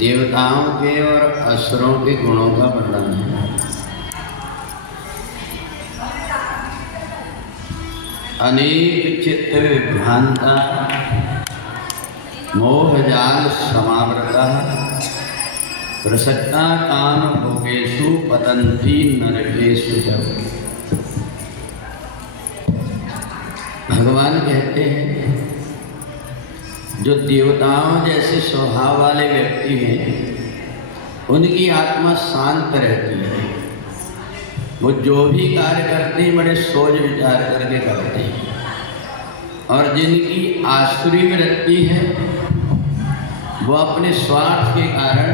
देवताओं के और असुरों के गुणों का वर्णन है। अनेक चित्त विभ्रांता मोहजाल समावृता प्रसक्ता काम भोगेषु पतन्ति नरकेषु च। भगवान कहते हैं जो देवताओं जैसे स्वभाव वाले व्यक्ति हैं उनकी आत्मा शांत रहती है। वो जो भी कार्य करते हैं बड़े सोच विचार करके करते हैं। और जिनकी आसुरी वृत्ति है वो अपने स्वार्थ के कारण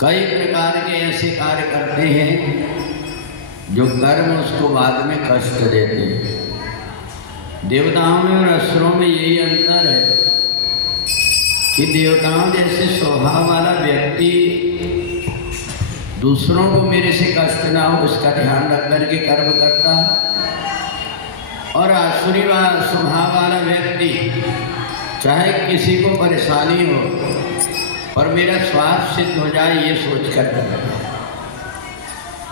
कई प्रकार के ऐसे कार्य करते हैं जो कर्म उसको बाद में कष्ट देते हैं। देवताओं में और असुरों में यही अंतर है कि देवताओं जैसे स्वभाव वाला व्यक्ति दूसरों को मेरे से कष्ट ना हो उसका ध्यान रख करके कर्म करता है, और आसुरी स्वभाव वाला व्यक्ति चाहे किसी को परेशानी हो और मेरा स्वार्थ सिद्ध हो जाए ये सोच कर करता है।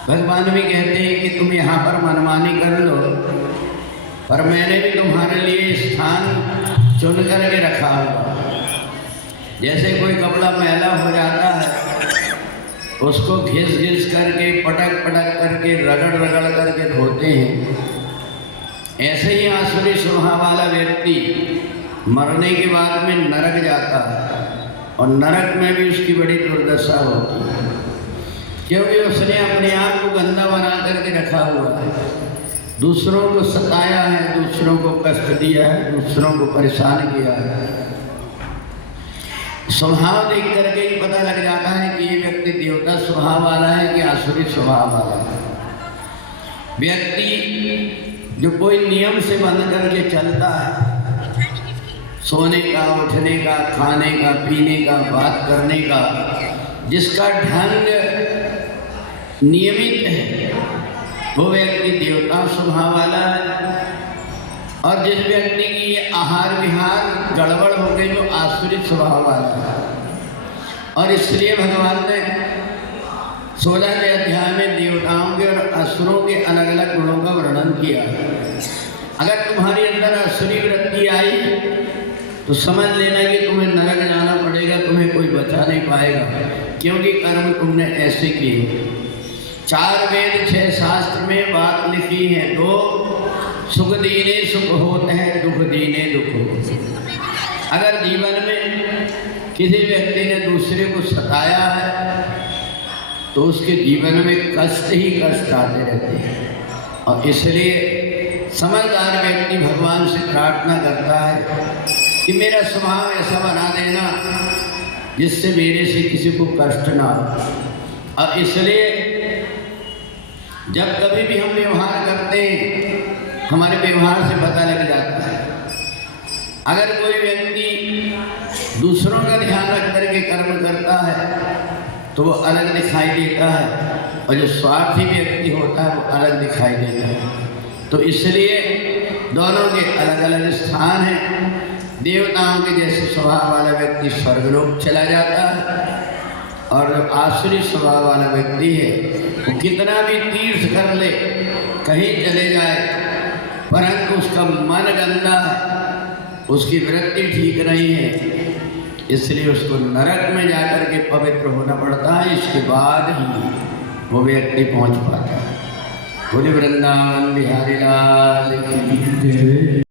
भगवान भी कहते हैं कि तुम यहाँ पर मनमानी कर लो, पर मैंने भी तुम्हारे लिए स्थान चुन करके रखा हुआ। जैसे कोई कपड़ा मैला हो जाता है उसको घिस घिस करके पटक पटक करके रगड़ रगड़ करके धोते हैं, ऐसे ही आसुरी स्वभाव वाला व्यक्ति मरने के बाद में नरक जाता है और नरक में भी उसकी बड़ी दुर्दशा होती है, क्योंकि उसने अपने आप को गंदा बना करके रखा हुआ है। दूसरों को सताया है, दूसरों को कष्ट दिया है, दूसरों को परेशान किया है। स्वभाव देख करके ही पता लग जाता है कि ये व्यक्ति देवता स्वभाव वाला है कि आसुरी स्वभाव वाला है। व्यक्ति जो कोई नियम से बंध करके चलता है, सोने का, उठने का, खाने का, पीने का, बात करने का, जिसका ढंग नियमित है वो व्यक्ति देवता स्वभाव वाला है। और जिस व्यक्ति की ये आहार विहार गड़बड़ हो गई वो आसुरी स्वभाव वाला है। और इसलिए भगवान ने 16वें अध्याय में देवताओं के और असुरों के अलग अलग गुणों का वर्णन किया। अगर तुम्हारे अंदर असुरी वृत्ति आई तो समझ लेना कि तुम्हें नरक जाना पड़ेगा, तुम्हें कोई बचा नहीं पाएगा, क्योंकि कर्म तुमने ऐसे किए। 4 वेद 6 शास्त्र में बात लिखी है, 2 सुख दीने सुख होते हैं, दुख दीने दुख होते हैं। अगर जीवन में किसी व्यक्ति ने दूसरे को सताया है तो उसके जीवन में कष्ट ही कष्ट आते रहते हैं। और इसलिए समझदार व्यक्ति भगवान से प्रार्थना करता है कि मेरा स्वभाव ऐसा बना देना जिससे मेरे से किसी को कष्ट ना हो। और इसलिए जब कभी भी हम व्यवहार करते हैं हमारे व्यवहार से पता लग जाता है। अगर कोई व्यक्ति दूसरों का ध्यान रख करके कर्म करता है तो वो अलग दिखाई देता है, और जो स्वार्थी व्यक्ति होता है वो अलग दिखाई देता है। तो इसलिए दोनों के अलग अलग स्थान हैं। देवताओं के जैसे स्वभाव वाला व्यक्ति स्वर्गलोक चला जाता है, और जो आसुरी स्वभाव वाला व्यक्ति है वो कितना भी तीर्थ कर ले, कहीं चले जाए, परंतु उसका मन गंदा है, उसकी वृत्ति ठीक नहीं है, इसलिए उसको नरक में जाकर के पवित्र होना पड़ता है। इसके बाद ही वो व्यक्ति पहुंच पाता है। बोले वृंदावन बिहारी लाल की जय।